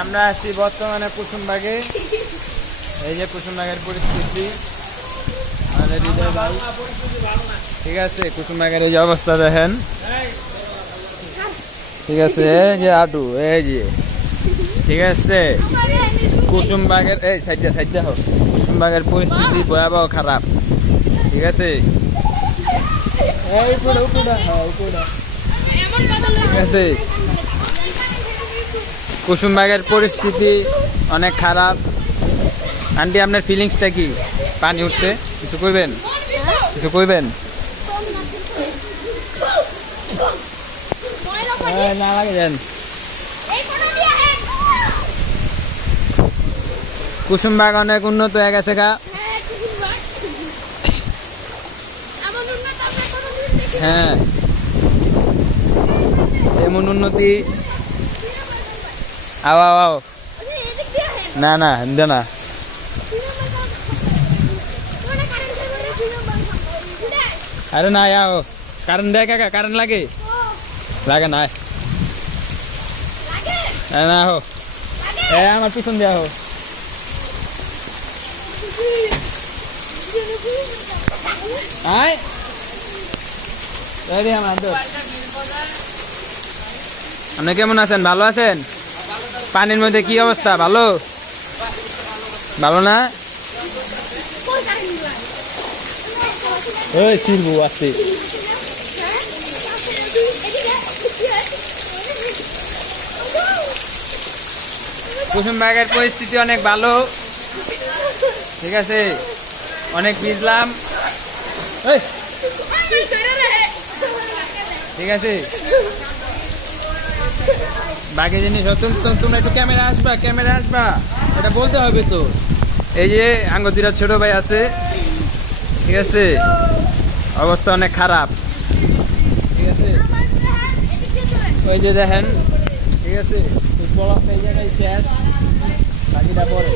আমরা আছি বর্তমানে কুসুমবাগে। এই যে কুসুমবাগের পরিস্থিতি, আমাদের হৃদয় ভাই, ঠিক আছে। কুসুমবাগের এই যে অবস্থা দেখেন, ঠিক আছে। এই যে আটু, এই যে, ঠিক আছে। কুসুমবাগের এই সাইডে হোক, কুসুমবাগের পরিস্থিতি ভয়াবহ খারাপ, ঠিক আছে। ঠিক আছে, কুসুমবাগের পরিস্থিতি অনেক খারাপ। আন্টি, আপনার ফিলিংসটা কি? পানি উঠছে, কিছু কইবেন? কিছু কইবেন? না লাগে যান। কুসুমবাগ অনেক উন্নত হয়ে গেছে গা। হ্যাঁ, এমন উন্নতি। আও আও আও, না না দে না। আরে না, আও কারেন্ট দেয় কাকা, কারেন্ট লাগে লাগে না। না হো, আমার পিছন দেওয়া হো। আপনি কেমন আছেন? ভালো আছেন? পানির মধ্যে কি অবস্থা? ভালো ভালো না? ওই সিরবু আসছে। কুসুমবাগের পরিস্থিতি অনেক ভালো, ঠিক আছে। অনেক ভিজলাম, ঠিক আছে। বাকি জিনিস তোমরা একটু ক্যামেরা আসবা, এটা বলতে হবে তো। এই যে আঙ্গদিরা ছোট ভাই আছে, ঠিক আছে। অবস্থা অনেক খারাপ, ঠিক আছে। ওই যে দেখেন, ঠিক আছে। এই জায়গায় শেষ, বাকিটা পরে।